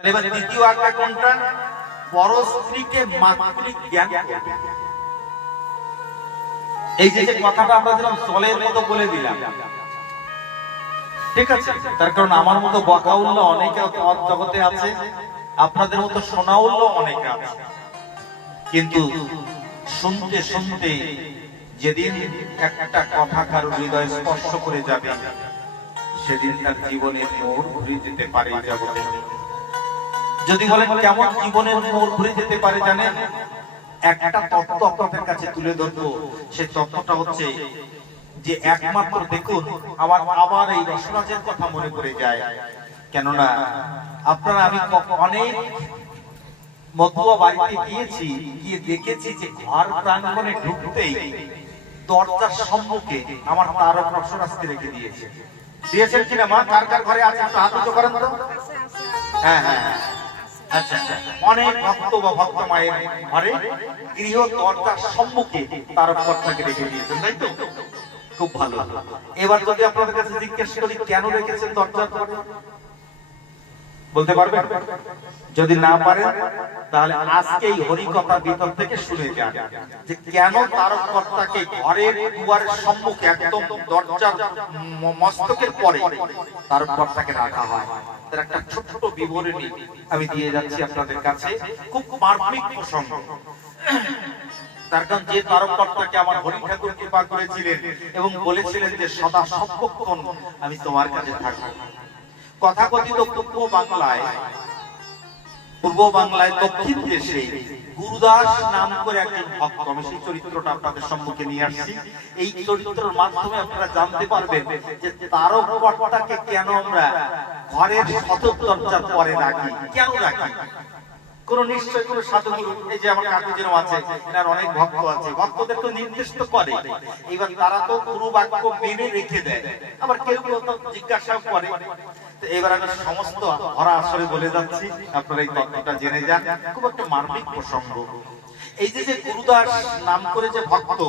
এবার দ্বিতীয় আজ্ঞা কোনটা? পর স্ত্রীকে মাতৃ জ্ঞান করবে। এই যে কথাটা আমরা যেরকম চলের মতো বলে দিলাম, ঠিক আছে, তার কারণ আমার মতো বকাউল্লাহ অনেকে জগতে আছে, আপনাদের মতো শোনাউল্লাহ অনেকে আছে, কিন্তু শুনতে শুনতে যেদিন একটা কথা কারো হৃদয় স্পর্শ করে যাবে, সেদিন তার জীবনের মোড় ঘুরে যেতে পারে জগতে। যদি বলেন কেমন জীবনের মোড় ঘুরে যেতে পারে জানেন? একটা তত্ত্ব আপনাদের কাছে তুলে ধরবো। সেই তত্ত্বটা হচ্ছে যে একমাত্র দেখুন, আবার এই রসরাজের কথা মনে পড়ে যায়। কেননা আপনারা, আমি অনেক মতুয়া বাড়িতে গিয়েছি, গিয়ে দেখেছি যে ঘর প্রাঙ্গণে ঢুকতেই দরজার সম্মুখে আমার তারক রসরাজকে রেখে দিয়েছে। দিয়েছেন কিনা মা? কার কার ঘরে আছে একটু হাত উঁচু করেন তো। হ্যাঁ হ্যাঁ হ্যাঁ, আচ্ছা আচ্ছা, অনেক ভক্ত বা ভক্ত মায়ের ঘরে গৃহ দরজার সম্মুখে তারক কর্তাকে রেখে দিয়েছেন, তাই তো? খুব ভালো। এবার যদি আপনাদের কাছে জিজ্ঞেস করি কেন রেখেছেন দরজার পরে, বলতে পারবেন? যদি না পারেন তাহলে আজকে এই হরিকথার ভিতর থেকে শুনে যান যে কেন তারক কর্তাকে ঘরের দুয়ারের সম্মুখে একদম দরজার মস্তকের পরে তারক কর্তাকে রাখা হয়। তার একটা ছোট্ট বিবরণী আমি দিয়ে যাচ্ছি আপনাদের কাছে, খুব মার্মিক প্রসঙ্গ। তার কারণ যে তারক কর্তাকে আমার হরি ঠাকুর কৃপা করেছিলেন এবং বলেছিলেন যে সদা সর্বক্ষণ আমি তোমার কাছে থাকবো। কথাকথিত পূর্ব বাংলায় দক্ষিণ দেশে গুরুদাস নাম করে একজন ভক্ত, আমি সেই চরিত্রটা আপনাদের সম্মুখে নিয়ে আসছি। এই চরিত্রের মাধ্যমে আপনারা জানতে পারবেন যে তারক কর্তাকে কেন আমরা ঘরের সদর দরজার পরে রাখি, কেন রাখি। কোন নিশ্চয় কোন সাধুগুরু, এই যে আমার কাকু যেরকম আছে, এনার অনেক ভক্ত আছে, ভক্তদের তো নির্দেশ তো করে, এবার তারা তো গুরু বাক্য মেনে রেখে দেয়, আবার কেউ কেউ তো জিজ্ঞাসাও করে। তো এবার আমি সমস্ত ভরা আসরে বলে যাচ্ছি, আপনারা এই তত্ত্বটা জেনে যান, খুব একটা মার্মিক প্রসঙ্গ। এই যে গুরুদাস নাম করে যে ভক্ত,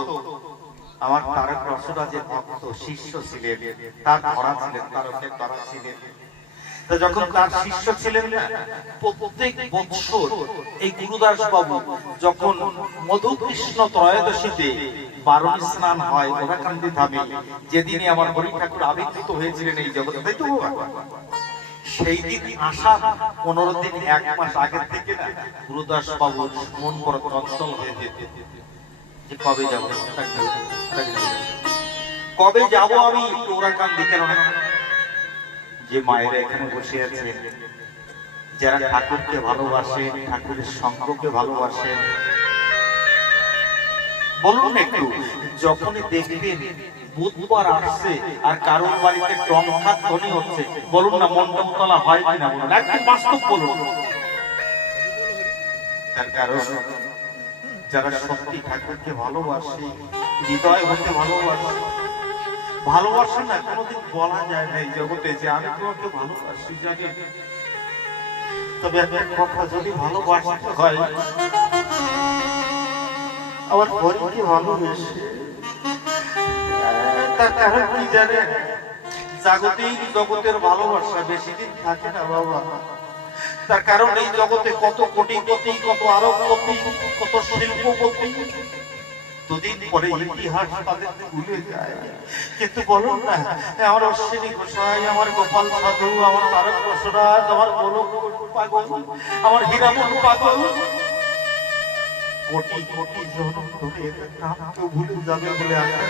আমার তারক রসরাজের ভক্ত শিষ্য ছিলেন, তার ধরা ছিলেন, তারকের ধরা ছিলেন। যখন তার শিষ্য ছিলেন না, প্রত্যেক বছর এই গুরুদাস বাবু যখন মধু কৃষ্ণ ত্রয়োদশীতে বারণী স্নান হয় ওরাকান্দি ধামে, যেদিনে আমার হরি ঠাকুর আবির্ভূত হয়েছিলেন এই জগতে, তাই তো সেই দিন আসা 15 দিন 1 মাস আগের থেকে না গুরুদাস বাবু মন বড় চঞ্চল হয়ে যেত যে কবে যাব, কবে যাব আমি ওরাকান্দি। কেন যে মায়েরা এখানে বসে আছে, যারা ঠাকুরকে ভালোবাসেন, ঠাকুরের সঙ্গকে ভালোবাসেন, বলুন একটু, যখনই দেখবেন বুধবার আসছে আর কারোর বাড়িতে টংখার ধ্বনি হচ্ছে, বলুন না মণ্ডপতলা হয় কিনা, বলুন একদম বাস্তব বলুন। তার কারণ যারা সত্যি ঠাকুরকে ভালোবাসে, হৃদয় হতে ভালোবাসে, ভালোবাসা না কোনোদিন বলা যায় না এই জগতে যে আমি তোমাকে ভালোবাসি, জানি। তবে একটা কথা, যদি ভালোবাসতে হয় আমার হরিকে ভালোবেসে, তার কারণ কি জানেন? জাগতিক জগতের ভালোবাসা বেশি দিন থাকে না বাবা। তার কারণ এই জগতে কত কোটিপতি, কত আরবপতি, কত শিল্পপতি, দুদিন পরে ইতিহাস তাদের ভুলে যায়। কিন্তু বলুন না, আমার অশ্বিনী গোসাই, আমার গোপাল সাধু, আমার তারক রসরাজ, আমার গোলক পাগল, আমার হীরামন পাগল, কোটি কোটি জন ধরে এদের নাম কেউ ভুলে যাবে বলে আশা।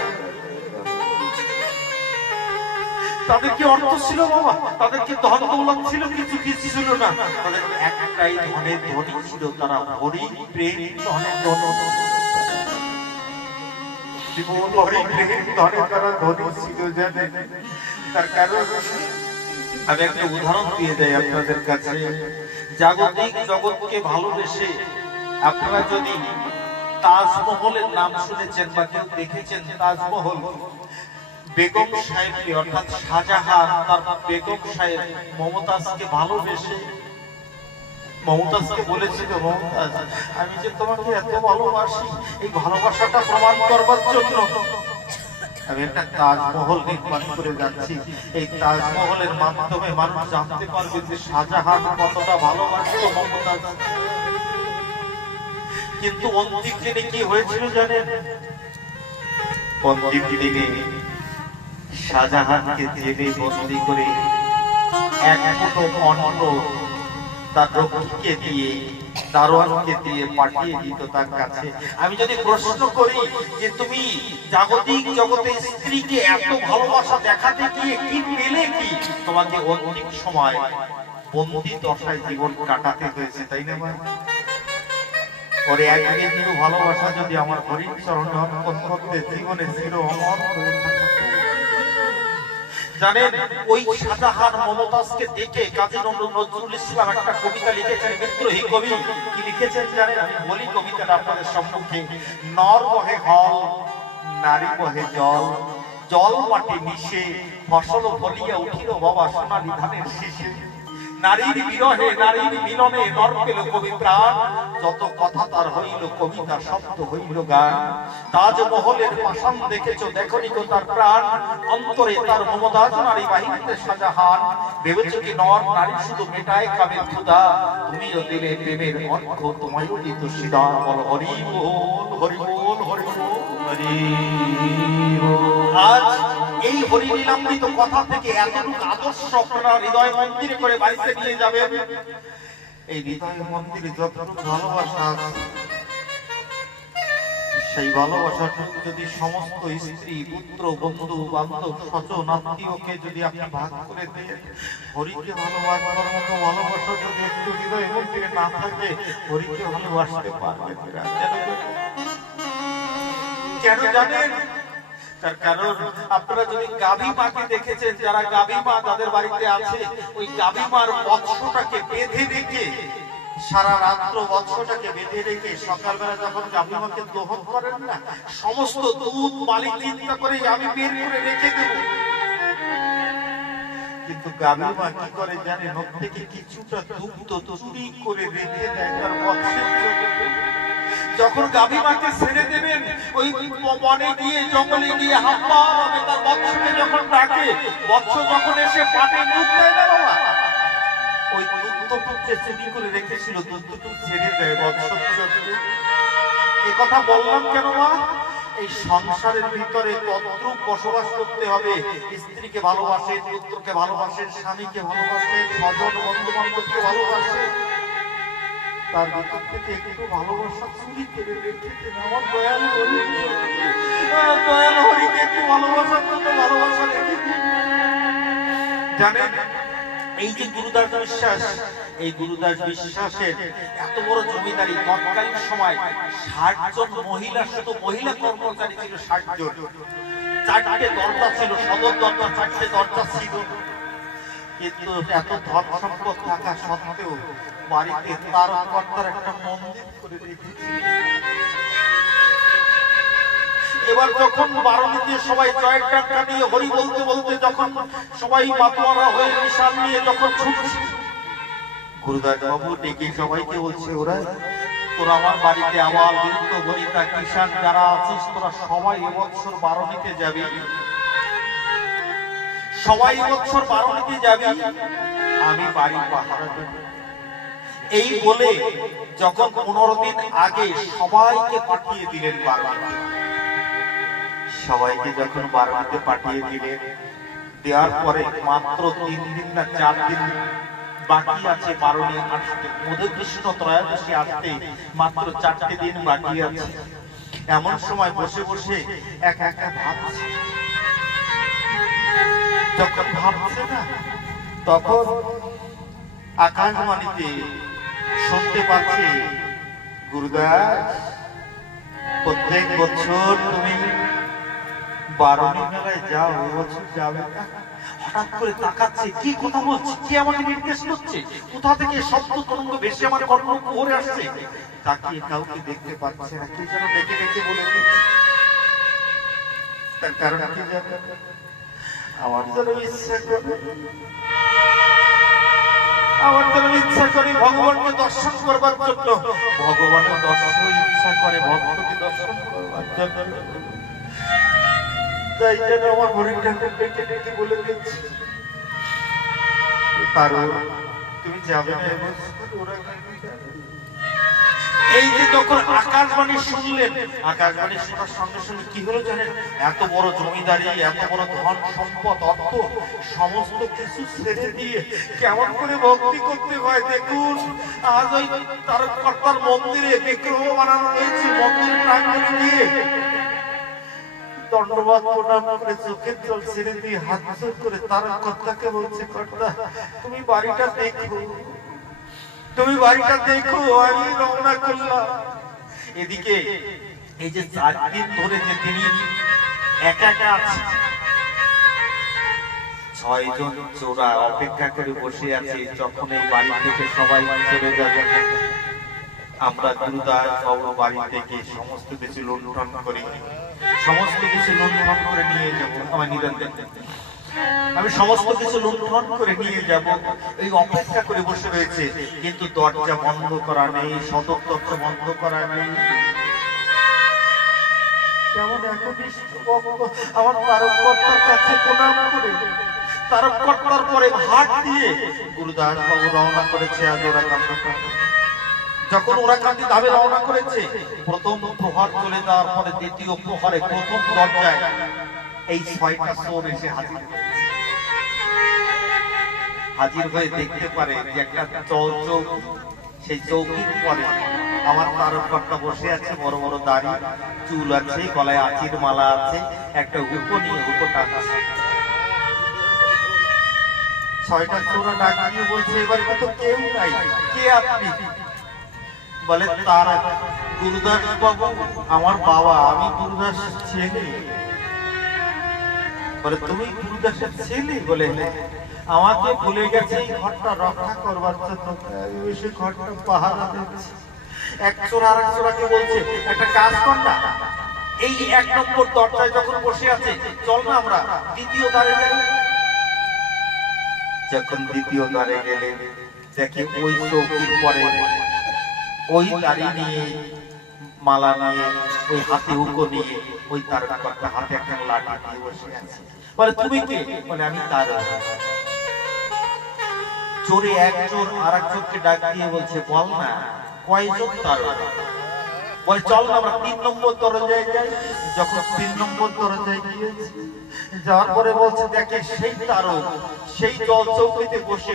তাদের কি অর্থ ছিল বাবা? তাদের কি ধন দৌলত ছিল? কিছু কিছু ছিল না, তাদের একটাই ধনের ধনী ছিল, তারা হরি প্রেম ধনের ধন। আমি একটা উদাহরণ দিয়ে যাই আপনাদের কাছে। জাগতিক জগৎকে ভালোবেসে আপনারা যদি তাজমহলের নাম শুনেছেন বা কেউ দেখেছেন, তাজমহল বেগম সাহেবকে অর্থাৎ শাহজাহান তার বেগম সাহেব মমতাজকে ভালোবেসে মমতাজকে বলেছিল, মমতাজ আমি যে তোমাকে এত ভালোবাসি, এই ভালোবাসাটা প্রমাণ করবার জন্য আমি একটা তাজমহল নির্মাণ করে যাচ্ছি। এই তাজমহলের মাধ্যমে মানুষ জানতে পারবে যে শাহজাহান কতটা ভালোবাসতো মমতাজ। কিন্তু অন্তিম দিনে কি হয়েছিল জানেন? অন্তিম দিনে শাহজাহানকে জেলে বন্দী করে এক মুঠো অন্ন তার রক্ষীকে দিয়ে, দারোয়ানকে দিয়ে পাঠিয়ে দিত তার কাছে। আমি যদি প্রশ্ন করি যে তুমি জাগতিক জগতে স্ত্রীকে এত ভালোবাসা দেখাতে গিয়ে কি পেলে, কি তোমাকে অন্তিম সময় বন্দী দশায় জীবন কাটাতে হয়েছে, তাই না? ওরে একদিকে কিন্তু ভালোবাসা যদি আমার হরির চরণে অর্পণ করতে জীবনে চির অমর হয়ে থাকে। জানেন, ওই শাহজাহান মমতাজকে দেখে কাজী নজরুল ইসলাম একটা কবিতা লিখেছেন, বিদ্রোহী কবি। কি লিখেছেন জানেন? আমি বলি কবিতাটা আপনাদের সম্মুখে। নর বহে হল, নারী বহে জল, জল মাটি মিশে ফসল ফলিয়া উঠিল বাবা সোনালী ধানের শীষে। নারীর বিরহে নারীর মিলনে নর পেল কবি প্রাণ, যত কথা তার হইল কবিতা শব্দ হইল গান। তাজমহলের পাষাণ দেখেছো দেখনি গো তার প্রাণ, অন্তরে তার মমতাজ নারী বাহিনীতে শাহজাহান। ভেবেছো কি নর নারী শুধু মেটায় কামের ক্ষুধা, তুমিও দিলে প্রেমের অর্ঘ তোমায়ও দিত সিদা। বল হরি বল, হরি বল, হরি বল, হরি বল। আজ এই হরিলীলামৃত কথা থেকে এতটুকু আদর্শ আপনারা হৃদয় মন্দিরে করে বাড়িতে নিয়ে যাবেন। এই হৃদয় মন্দিরে যতটুকু ভালোবাসা আছে, সেই ভালোবাসার যদি সমস্ত স্ত্রী পুত্র বন্ধু বান্ধব স্বজন আত্মীয়কে যদি আপনি ভাগ করে দেন, হরিকে ভালোবাসার মতো ভালোবাসা যদি একটু হৃদয় মন্দিরে না থাকে, হরিকে ভালোবাসতে পারবেন কেন জানেন? তার কারণ আপনারা যদি গাভী মাকে দেখেছেন, যারা গাভী মা তাদের বাড়িতে আছে, ওই গাভী মার বৎসটাকে বেঁধে রেখে, সারা রাত্র বৎসটাকে বেঁধে রেখে সকালবেলা যখন গাভী মাকে দহন করেন না, সমস্ত দুধ মালিক চিন্তা করে আমি বের করে রেখে দেব। কিন্তু গাভী মা কি করে জানে? নখ থেকে কিছুটা দুগ্ধ চুরি করে রেখে দেয় তার বৎসের জন্য। যখন গাভী মাকে ছেড়ে দেবেন, ওই বনে গিয়ে জঙ্গলে গিয়ে হাম্পা হবে, তার বৎসকে যখন ডাকে, বৎস যখন এসে পাটে দুধ দেয় না বাবা, ওই দুধটুকু যে চুরি করে রেখেছিল দুধটুকু ছেড়ে দেয় বৎসর জন্য। এ কথা বললাম কেন মা? এই সংসারের ভিতরে তদ্রূপ বসবাস করতে হবে। স্ত্রীকে ভালোবাসে, পুত্রকে ভালোবাসে, স্বামীকে ভালোবাসে, স্বজন বন্ধু বান্ধবকে ভালোবাসে, তার ভিতর থেকে একটু ভালোবাসা চুরি করে রেখে দেন। আমার দয়াল হরি, দয়াল হরিকে একটু ভালোবাসার জন্য ভালোবাসা রেখে দিন। জানেন, এই যে গুরুদাস বিশ্বাস, এই গুরুদাস বিশ্বাসের এত বড় জমিদারি, তৎকালীন সময় ৬০ জন মহিলা, শুধু মহিলা কর্মচারী ছিল ৬০ জন। ৪টে দরজা ছিল, সদর দরজা ৪টে দরজা ছিল। কিন্তু এত ধন সম্পদ থাকা সত্ত্বেও বাড়িতে তারকর্তার একটা মন্দির করে রেখেছিল। এবার যখন বারণীতে সবাই জয়ের ডাক্তার নিয়ে হরি বলতে বলতে যখন সবাই মাতোয়ারা হয়ে নিশান নিয়ে যখন ছুটছে, গুরুদাস বাবু ডেকে সবাইকে বলছে, ওরা তোরা আমার বাড়িতে আবার বৃদ্ধ বনিতা কিষান যারা আছিস, তোরা সবাই এবছর বারণীতে যাবি, সবাই এবছর বারণীতে যাবি, আমি বাড়ি পাহারা দেব। এই বলে যখন ১৫ দিন আগে সবাইকে পাঠিয়ে দিলেন বারণীতে, সবাইকে যখন বারণীতে পাঠিয়ে দিলেন, দেওয়ার পরে মাত্র ৩ দিন না ৪ দিন বাকি আছে বারণী আসতে, মধুকৃষ্ণ ত্রয়োদশী আসতে মাত্র ৪টে দিন বাকি আছে। এমন সময় বসে বসে একা একা ভাবছে, যখন ভাবছে না, তখন আকাশবাণীতে শুনতে পাচ্ছি, গুরুদাস প্রত্যেক বছর তুমি বারণী মেলায় যাও, এবছর যাবে না। হঠাৎ করে তাকাচ্ছে, কি কথা বলছে, কি আমাকে নির্দেশ করছে, কোথা থেকে শব্দ তরঙ্গ ভেসে আমার কর্ণ করে আসছে। তাকিয়ে কাউকে দেখতে পাচ্ছে না, কি যেন ডেকে ডেকে বলে দিচ্ছে। তার কারণ কি জানো? আমার যেন ইচ্ছা করে, আমার যেন ইচ্ছা করে ভগবানকে দর্শন করবার জন্য, ভগবানের দর্শন ইচ্ছা করে ভক্তকে দর্শন করবার জন্য। তাই যেন আমার হরিণ ঠাকুর ডেকে ডেকে বলে দিচ্ছি, তুমি যাবে না এবছর ওরা। এই যে যখন আকাশবাণী শুনলেন, আকাশবাণী শোনার সঙ্গে সঙ্গে কি হলো জানেন? এত বড় জমিদারি, এত বড় ধন সম্পদ, অর্থ, সমস্ত কিছু ছেড়ে দিয়ে কেমন করে ভক্তি করতে হয় দেখুন। আজ ওই তারকর্তার মন্দিরে বিগ্রহ বানানো হয়েছে, মন্দির প্রাঙ্গণে গিয়ে দণ্ডবাদ প্রণাম করে চোখের জল ছেড়ে দিয়ে হাত জোর করে তারকর্তাকে বলছে, কর্তা তুমি বাড়িটা দেখো, তুমি বাড়িটা দেখো, আমি রওনা করলাম। এদিকে এই যে 4 দিন ধরে যে তিনি একা একা আছে, 6 জন চোরা অপেক্ষা করে বসে আছে যখন এই বাড়ি থেকে সবাই চলে যাবে। আমরা গুরুদাস বাবুর বাড়ি থেকে সমস্ত কিছু লুণ্ঠন করে, সমস্ত কিছু লুণ্ঠন করে নিয়ে যাব। আমার নিরঞ্জন, আমি সমস্ত কিছু লুণ্ঠন করে নিয়ে যাব, এই অপেক্ষা করে বসে রয়েছে। কিন্তু দরজা বন্ধ করা নেই, সদর দরজা বন্ধ করা নেই। কেমন একনিষ্ঠ ভক্ত আমার তারকর্তার কাছে প্রণাম করে, তারকর্তার পরে হাত দিয়ে গুরুদাস বাবু রওনা করেছে আজ ওরাকান্দি। যখন ওরাকান্দি ধামে রওনা করেছে, প্রথম প্রহর চলে যাওয়ার পরে দ্বিতীয় প্রহরে প্রথম দরজায় এই 6টা চোর এসে হাজির হয়ে দেখতে পারে যে একটা চৌকি, সেই চৌকির পরে আমার তারকর্তা বসে আছে, বড় বড় দাড়ি, চুল আছে, গলায় আঁচির মালা আছে, একটা হুকো নিয়ে হুকো টানছে। 6টা চোরা ডাক দিয়ে বলছে, এবার তো কেউ নাই, কে আপনি? বলে, তারা গুরুদাস বাবু আমার বাবা, আমি গুরুদাস ছেলে। বলে, তুমি গুরুদাসের ছেলে? বলে, আমাকে ভুলে গেছে এই ঘরটা রক্ষা করবার জন্য, সেই ঘরটা পাহারা দিচ্ছে। এক চোর আর এক চোরাকে বলছে, একটা কাজ কর না, এই 1 নম্বর দরজায় যখন বসে আছে, চল না আমরা দ্বিতীয় দ্বারে যাই। যখন দ্বিতীয় দ্বারে গেলে দেখে ওই চৌকির পরে ওই দাড়ি নিয়ে, মালা নিয়ে, ওই হাতে হুকো নিয়ে, ওই তারকর্তা হাতে একটা লাঠি নিয়ে বসে আছে। বলে, তুমি কে? বলে, আমি তারক। চোরে এক চোর আর এক চোরকে ডাক দিয়ে বলছে, বল না কয়জন তারক? বলে, চল না আমরা 3 নম্বর দরজায় যাই। যখন 3 নম্বর দরজায় গিয়েছে, যাওয়ার পরে বলছে, দেখে সেই তারক সেই জল চৌকিতে বসে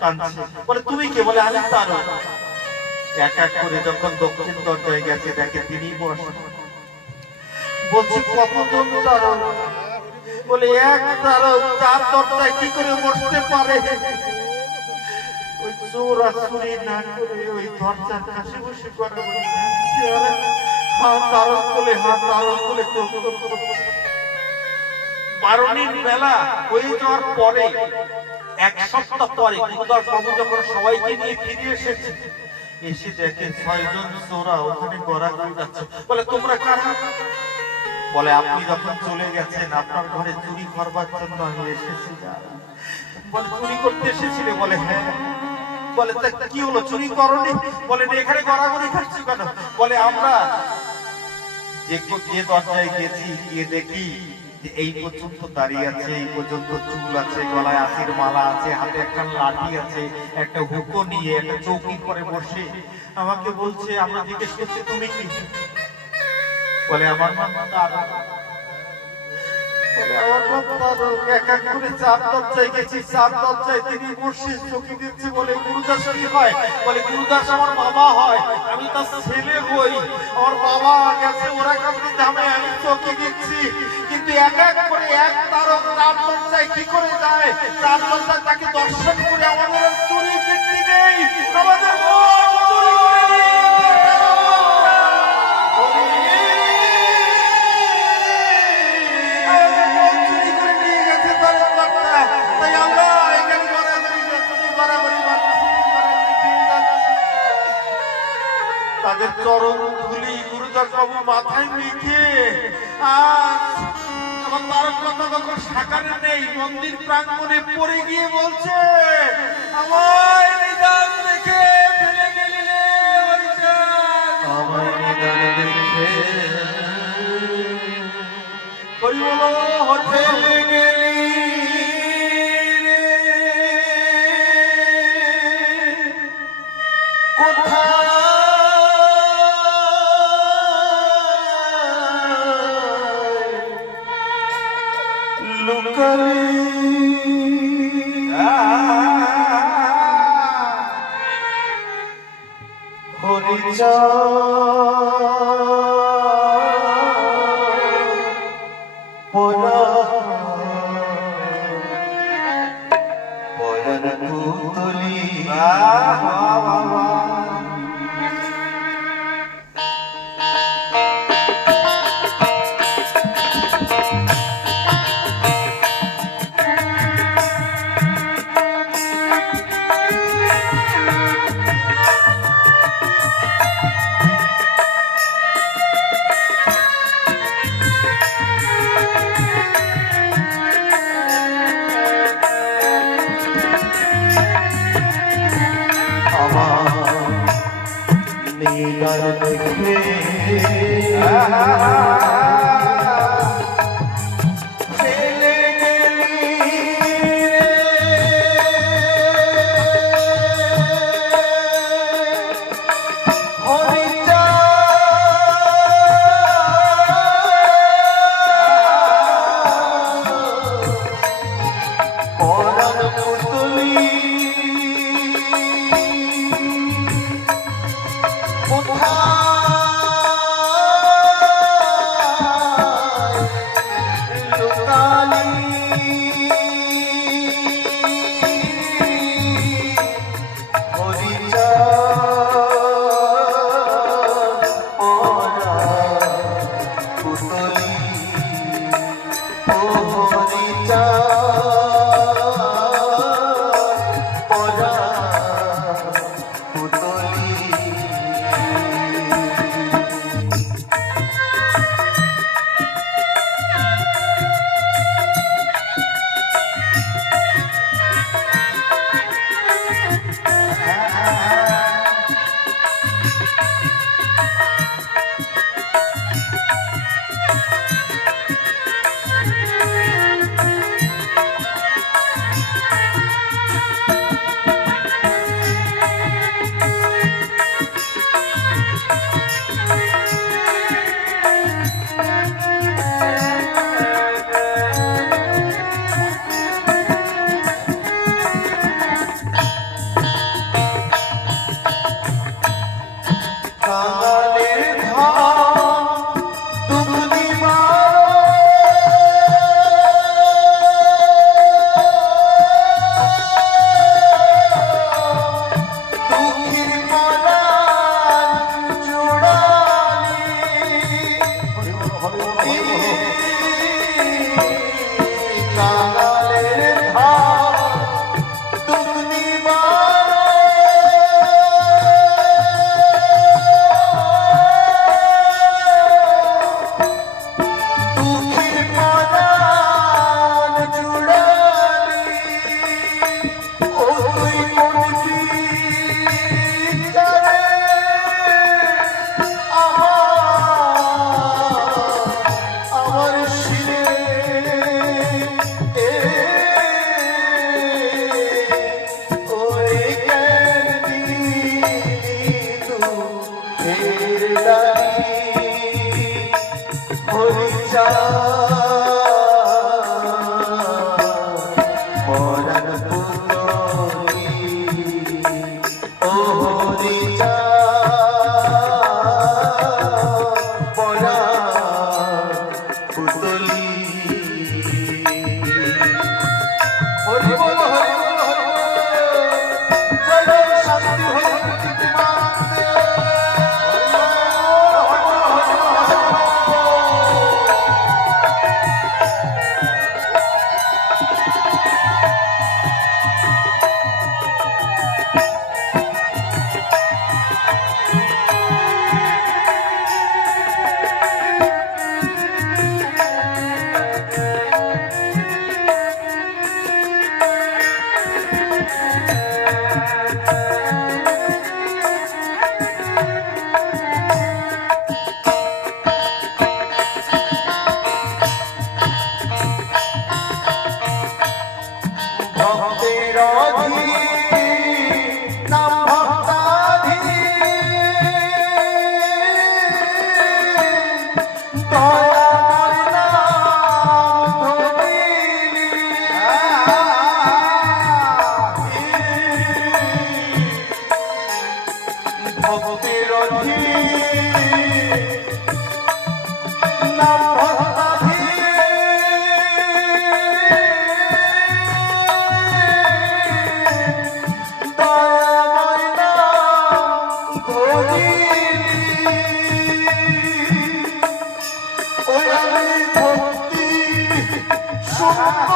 টানছে। বলে, তুমি কে? বলে, আমি তারক। এক এক করে যখন দক্ষিণ দরজায় গেছে, দেখে তিনি বসে। বলছে, কতজন তারক? বলে, এক তারক 4 দরজায় কি করে বসতে পারে? ওই চোর আর চুরি না করে ওই দরজার কাছে বসে করে তারক বলে, তারক বলে 12 বেলা হয়ে যাওয়ার পরে, 1 সপ্তাহ পরে গুরুদাস বাবু যখন সবাইকে নিয়ে ফিরে এসেছে, এসে দেখে 6 জন চোরা ওখানে গড়াগড়ি যাচ্ছে। বলে, তোমরা কারা? বলে, আপনি যখন চলে গেছেন আপনার ঘরে চুরি করবার জন্য আমি এসেছি। বলে, চুরি করতে এসেছিলে? বলে, হ্যাঁ। বলে, কি হলো, চুরি করনি? বলে, এখানে গড়াগড়ি খাচ্ছি কেন? বলে, আমরা যে দরজায় গেছি গিয়ে দেখি যে এই পর্যন্ত দাঁড়িয়ে আছে, এই পর্যন্ত চুল আছে, গলায় আঁচির মালা আছে, হাতে একটা লাঠি আছে, একটা হুকো নিয়ে একটা চৌকি করে বসে আমাকে বলছে। আমরা জিজ্ঞেস করছি, তুমি কি? বলে, আমার নাম তারক। বলে, আমার নাম তারক। এক এক করে 4 দরজায় গেছি, 4 দরজায় তিনি বসে চৌকি দিচ্ছে। বলে, গুরুদাস কি হয়? বলে, গুরুদাস আমার বাবা হয়, আমি তার ছেলে হই। আমার বাবা গেছে ওরাকান্দি ধামে, আমি চৌকি দিচ্ছি। কিন্তু এক এক করে এক তারক 4 দরজায় কি করে যায়? 4 দরজায় তাকে দর্শন করে আমাদের চুরি বৃদ্ধি নেই, আমাদের চুরি করে নিয়ে গেছে তারকর্তা। তাই আমরা এখানে তাদের চরম ধুলি গুরুদাস বাবু মাথায় মেখে আজ আমার তারকর্তা যখন সাকারে নেই, মন্দির প্রাঙ্গণে পড়ে গিয়ে বলছে, আমায় নিদান রেখে ফেলে গেলে, আমায় নিদান রেখে হরি বলো ভক্তির নাম ভক্তাধীর দয়াময় নাম ধরি ওই আমি ভক্তি শুনব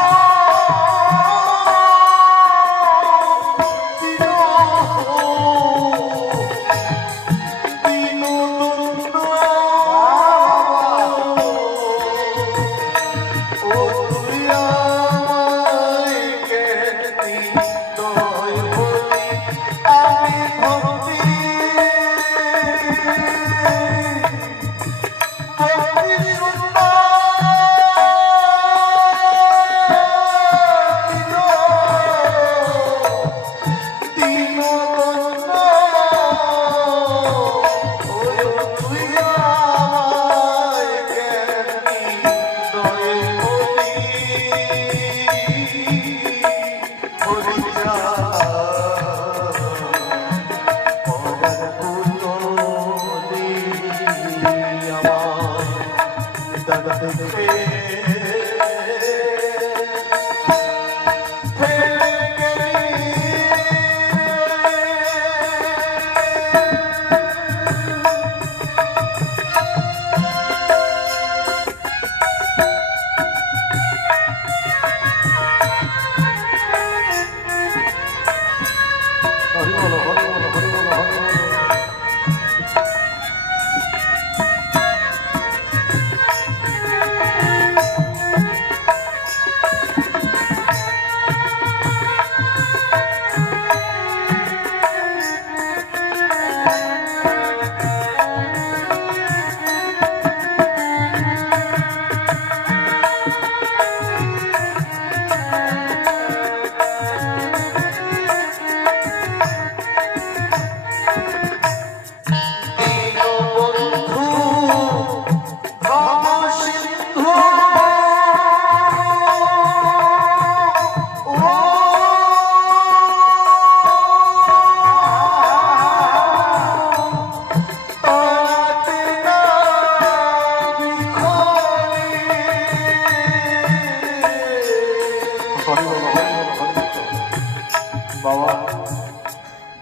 বাবা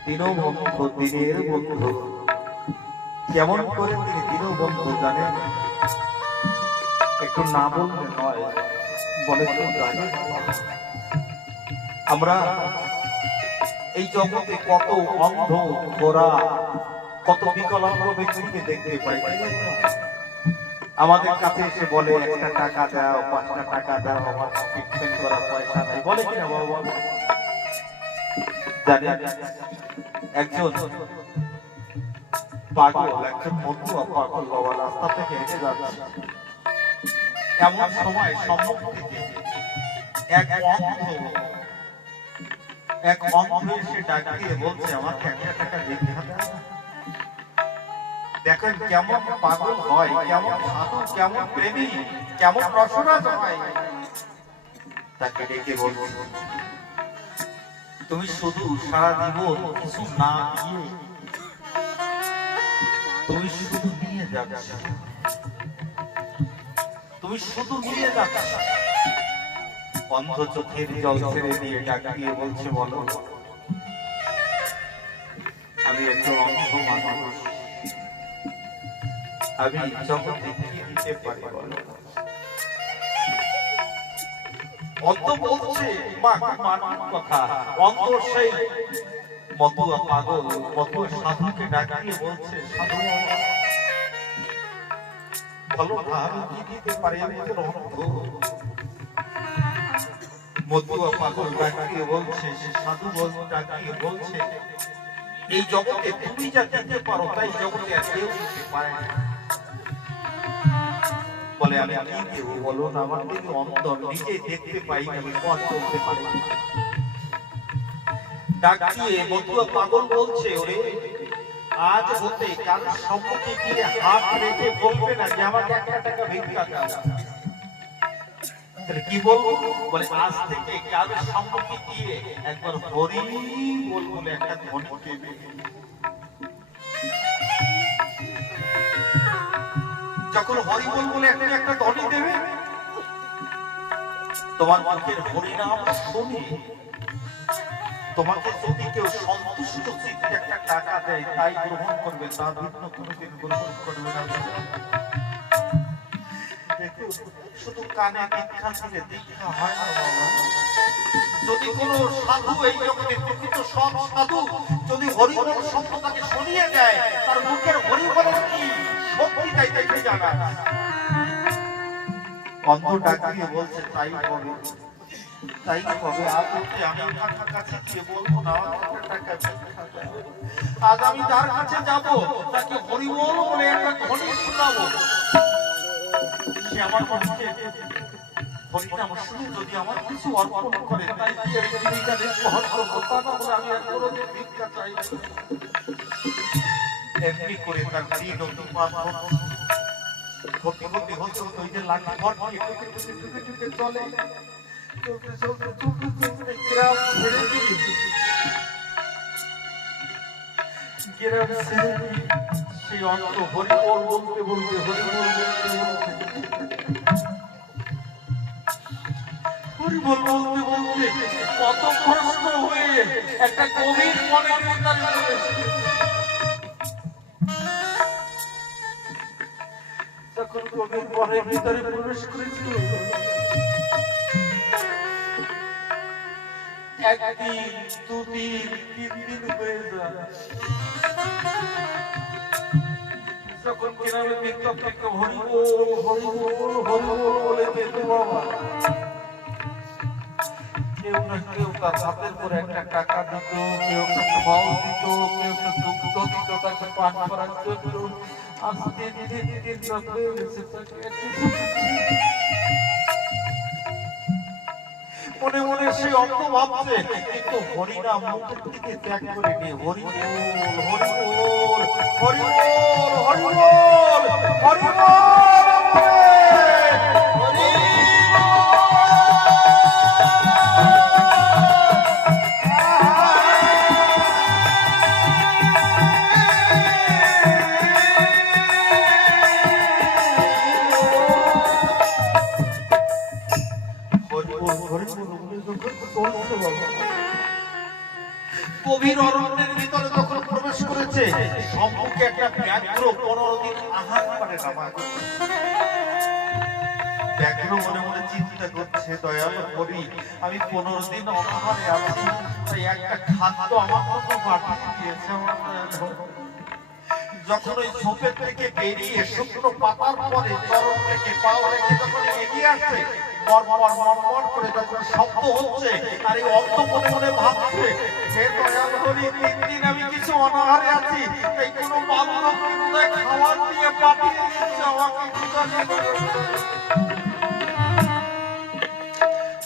দীনবন্ধু দিনের বন্ধু কেমন করে তিনি দীনবন্ধু জানেন একটু না বললে নয় বলে তো জানি আমরা এই জগতে কত অন্ধ গোরা কত বিকলাঙ্গ ব্যক্তিকে দেখতে পাই আমাদের কাছে এসে বলে 1টা টাকা দাও 5টা টাকা দাও আমার ট্রিটমেন্ট করার পয়সা নাই বলে কিনা বাবা বলে জানেন একজন পাগল একজন মতুয়া পাগল বাবা রাস্তা থেকে হেঁটে যাচ্ছে এমন সময় সম্মুখ থেকে এক অন্ধ এসে ডাক দিয়ে বলছে আমাকে 1টা টাকা ভিক্ষা দাও দেখেন কেমন পাগল হয় কেমন সাধু কেমন প্রেমী কেমন রসরাজ হয় তাকে ডেকে বলছে তুমি শুধু সারা জীবন কিছু না দিয়ে তুমি শুধু নিয়ে যাচ্ছ তুমি শুধু নিয়ে যাচ্ছ অন্ধ চোখের জল ছেড়ে দিয়ে ডাক দিয়ে বলছে বলো আমি একজন অন্ধ মানুষ আমি জগতে কি দিতে পারি বলো অন্ধ বলছে মা মানুষ কথা অন্ধ সেই মতুয়া পাগল মতুয়া সাধুকে ডাক দিয়ে বলছে সাধু বলো না আমি কি দিতে পারি আমি তো অন্ধ মতুয়া পাগল ডাক দিয়ে বলছে সে সাধু ডাক দিয়ে বলছে এই জগতে তুমি যা দিতে পারো তাই জগতে আর কেউ দিতে পারে না বলে আমি কি দেব বলো না আমার দিকে অন্ধ নিজে দেখতে পাই না আমি পথ চলতে পারি না ডাক দিয়ে মতুয়া পাগল বলছে ওরে আজ হতে কাল সম্মুখে গিয়ে হাত রেখে বলবে না যে আমাকে 1টা টাকা ভিক্ষা দাও তাহলে কি বলবো বলে আজ থেকে কাল সম্মুখে গিয়ে একবার হরি বল বলে একটা ধ্বনি দেবে যখন হরি বল বলে একটা ধ্বনি দেবে, তোমার মুখের হরিনাম শুনি তোমাকে যদি কেউ সন্তুষ্ট চিত্তে একটা টাকা দেয় তাই গ্রহণ করবে, তা ভিন্ন কোনোদিন গ্রহণ করবে না। দেখো, শুধু কানে দীক্ষা ছিলে দীক্ষা হয় না বাবা। যদি কোনো সাধু এই জগতে প্রকৃত সৎ সাধু যদি হরিবল শব্দটাকে শুনিয়ে দেয়, তার মুখের হরিবলের কি শক্তি তাই দেখে জানা। অন্ধ ডাকিয়ে বলছে তাই হবে, তাই হবে। আজ অব্দি আমি আপনার কাছে গিয়ে বলবো না টাকা ভিক্ষা দাও। আজ আমি তার কাছে যাব, তাকে হরিবল বলে একটা ধ্বনি শোনাবো। সে আমার মুখে হরিনাম শুনে যদি আমার কিছু অর্পণ করে, তাই কি আমি জীবিকাদের গ্রহণ করবো, তা না বলে আমি আর কোনোদিন ভিক্ষা চাইব না। এমনি করে তার দিন অতিক্রম হতে হতে ওই যে লাঠি ভর নিয়ে টুকে টুকে টুকে টুকে চলে, চলতে চলতে চলতে চলতে গ্রাম ছেড়ে দিয়ে সেই অন্ত হরিবল বলতে বলতে হরিবল বলতে বলতে হরিবল বলতে বলতে কত প্রশ্ন হয়ে একটা গভীর মনের ভিতরে প্রবেশ করে। যখন গভীর মনের ভিতরে প্রবেশ করেছিল, একদিন দুদিন তিন দিন হয়ে যায়, যখন গ্রামে দেখতাম থেকে হরিবল হরিবল হরিবল বলে যেত বাবা, কেউ না কেউ তার হাতের পরে একটা টাকা দিত, কেউ একটা ফল দিত, কেউ একটা দুগ্ধ দিত তাকে পান করার জন্য। আস্তে ধীরে ধীরে যত হয়ে গেছে মনে মনে সে অন্ত ভাবছে, কিন্তু হরিনাম মুখের দিকে ত্যাগ করে নিয়ে হরিবল হরিবল হরিবল হরিবল হরিবল গভীর অরণ্যের ভিতরে যখন প্রবেশ করেছে, সম্মুখে একটা ব্যাঘ্র 15 দিন আহার করে না। ব্যাঘ্র মনে মনে চিন্তা করছে, দয়াল হরি, আমি 15 দিন অনাহারে আছি, তাই একটা খাদ্য আমার জন্য পাঠিয়ে দিয়েছে আমার দয়াল হরি। যখন ওই ঝোপের থেকে বেরিয়ে শুকনো পাতার পরে চরণ থেকে পাও রেখে যখন এগিয়ে আসছে, মরমর মরমর করে যখন শব্দ হচ্ছে, আর এই অন্ত মনে মনে ভাবছে, হে দয়াল হরি, 3 দিন আমি কিছু অনাহারে আছি, এই কোনো বালক খাবার দিয়ে পাঠিয়ে দিচ্ছে আমাকে।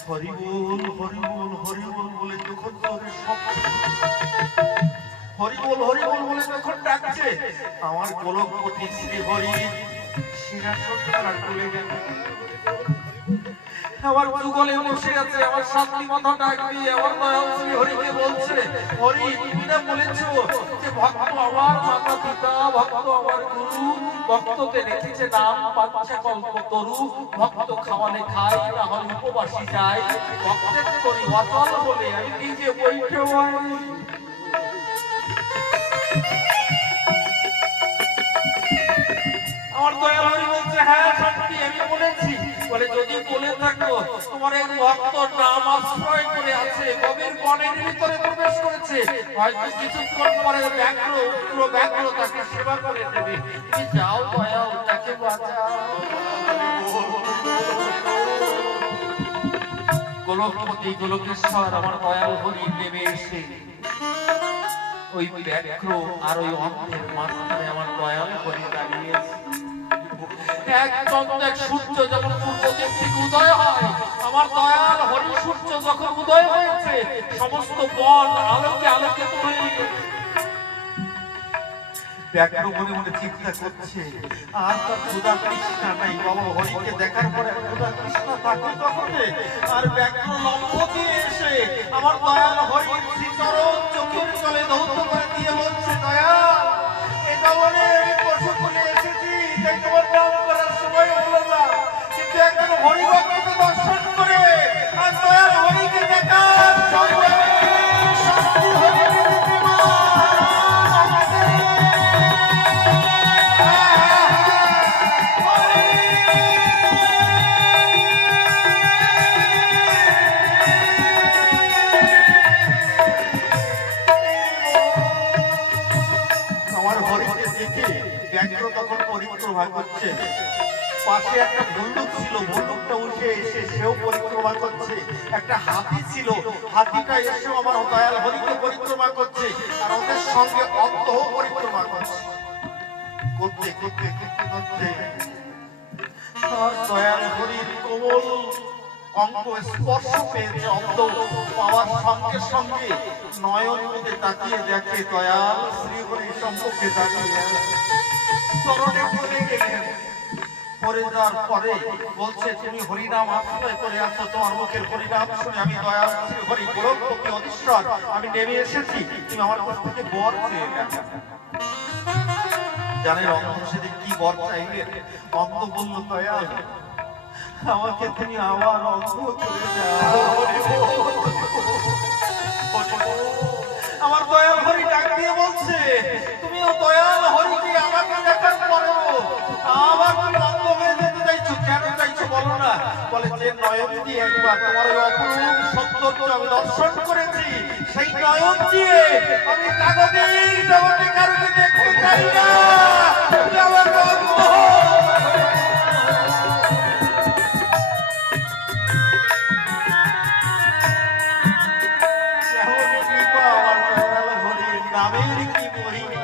হরিবল হরিবল হরিবল বলে যখন তোরে শব্দ, হরিবল হরিবল বলে যখন ডাকছে, আমার গোলকপতি শ্রী হরি শিরাসনটা তুলে গেল। আমার যুগলে বসে আছে, আমার সাতটি মাথা ডাক দিয়ে আমার দয়াল শ্রী হরিকে বলছে, হরি, তুমি না বলেছো যে ভক্ত আমার মাতা পিতা, ভক্ত আমার গুরু, ভক্তকে রেখেছে নাম পাচ্ছে কল্পতরু, ভক্ত খাওয়ালে খাই, না হলে উপবাসী যাই, ভক্তের করি অচল বলে আমি নিজে বইতে পারি। আমার দয়াল হরি বলছে, হ্যাঁ সত্যি আমি বলেছি। বলে, যদি বলে থাকো, তোমার এক ভক্ত নাম আশ্রয় করে আছে, গভীর বনের ভিতরে প্রবেশ করেছে, হয়তো কিছুক্ষণ পরে ব্যাঘ্র পুরো ব্যাঘ্র তাকে সেবা করে দেবে, তুমি যাও দয়াল, তাকে বাঁচাও। গোলকপতি গোলকেশ্বর আমার দয়াল হরি নেমে এসে ওই ব্যাঘ্র আর ওই অন্ধের মাঝখানে আমার দয়াল হরি দাঁড়িয়েছে। এক সূর্য যখন পূর্ব দিক থেকে উদয় হয়, আমার দয়াল হরি সূর্য যখন উদয় হয়েছে, সমস্ত বন আলোকে আলোকিত হয়ে গেছে। ব্যাঘ্র মনে মনে চিন্তা করছে, আর তার ক্ষুধা তৃষ্ণা নাই, বাবা হরিকে দেখার পরে ক্ষুধা তৃষ্ণা থাকে তখন। আর ব্যাঘ্র লম্ব দিয়ে এসে আমার দয়াল হরির শ্রীচরণ চোখের জলে ধৌত করে দিয়ে বলছে, দয়াল, এই জগনে আমি পশু খুলে এসেছি, তাই তোমার নাম করার আমার হরিকে দেখে ব্যাঘ্র তখন পরিক্রমা করছে। পাশে একটা ভল্লুক ছিল, ভল্লুকটা উঠে এসে সেও পরিক্রমা করছে। একটা হাতি ছিল, হাতিটা এসেও আমার দয়াল হরিকে পরিক্রমা করছে। আর ওদের সঙ্গে অন্তও পরিক্রমা করছে। করতে করতে করতে করতে আমার দয়াল হরির কোমল অঙ্গ স্পর্শ পেয়েছে। অন্ত পাওয়ার সঙ্গে সঙ্গে নয়ন মুদে তাকিয়ে দেখে দয়াল শ্রীহরি সম্মুখে দাঁড়িয়ে চরণে পড়ে গেলেন। পরে যাওয়ার পরে বলছে, তুমি হরিনাম আশ্রয় করে আছো, তোমার মুখের হরিনাম শুনে আমি দয়াল শ্রীহরি গোরখপতি অধীশ্বর আমি নেমে এসেছি, তুমি আমার কাছ থেকে বর চেয়ে নেন। জানেন অন্ধ সেদিন কি বর চাইলেন? অন্ধ বলল, দয়াল আমাকে তুমি আবার অন্ধ করে দাও। আমার দয়াল হরি ডাক দিয়ে বলছে, তুমিও দয়াল হরিকে আমাকে দেখার পরও আবার তুমি অন্ধ হয়ে যেতে চাইছো, কেন চাইছো বলো না? বলে, যে নয়ন দিয়ে একবার তোমার ওই অপরূপ সৌন্দর্য আমি দর্শন করেছি, সেই নয়ন দিয়ে আমি কাগজের জগতে কারোকে দেখতে চাই না। তুমি আমাকে অন্ধ নামের কি মহিমা।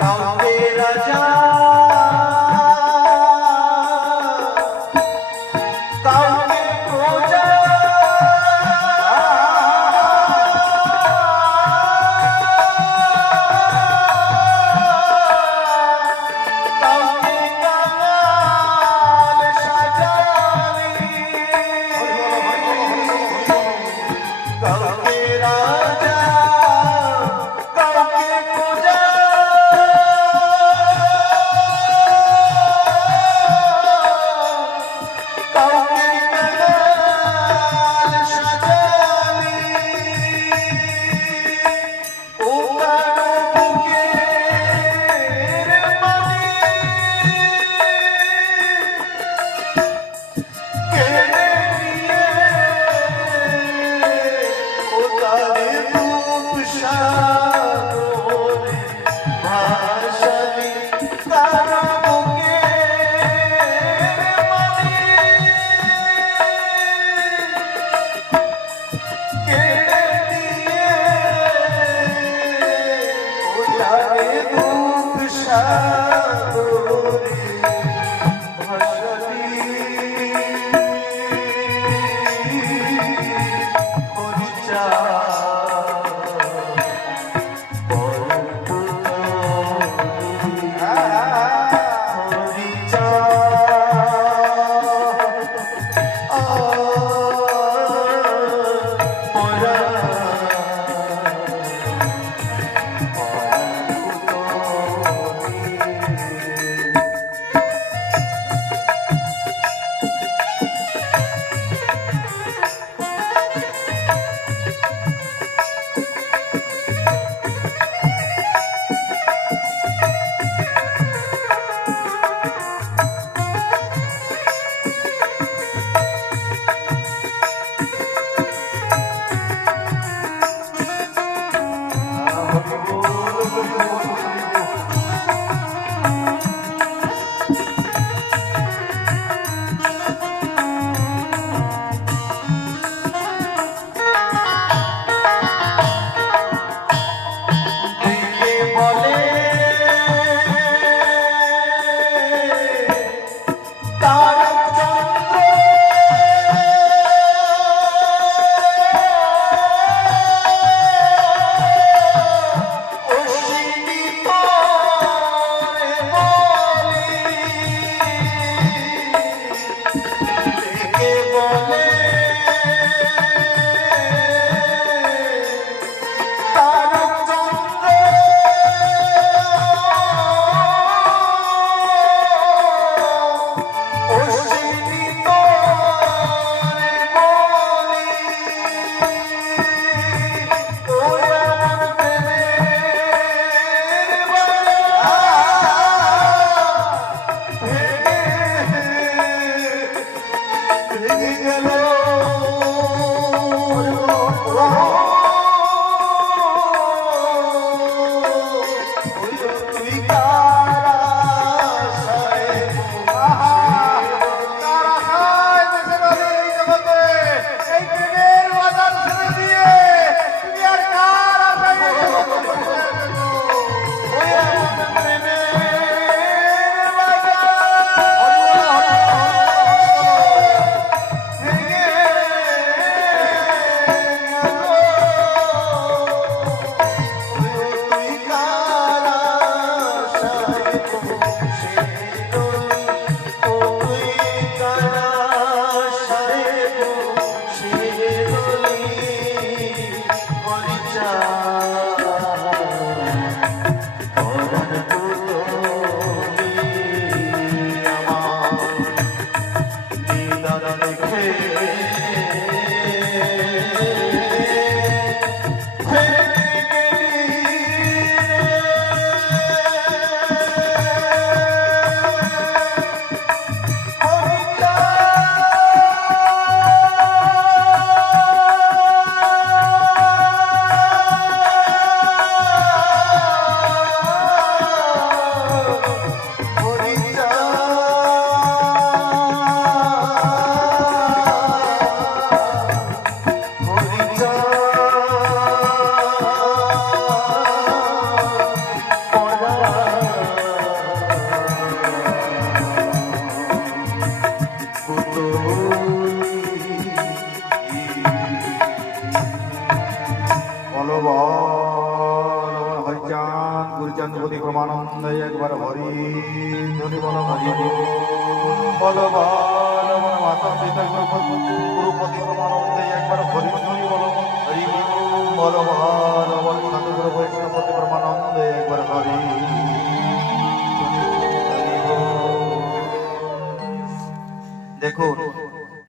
কাউকে রাজা কাউকে বলো বল হরিচান গুরুচান প্রতি প্রমানন্দ একবার হরি ধ্বনি বলো হরি বলো বল মাতা পিতা গুরুপতি প্রমানন্দ একবার হরি ধ্বনি বলো হরি বলো বল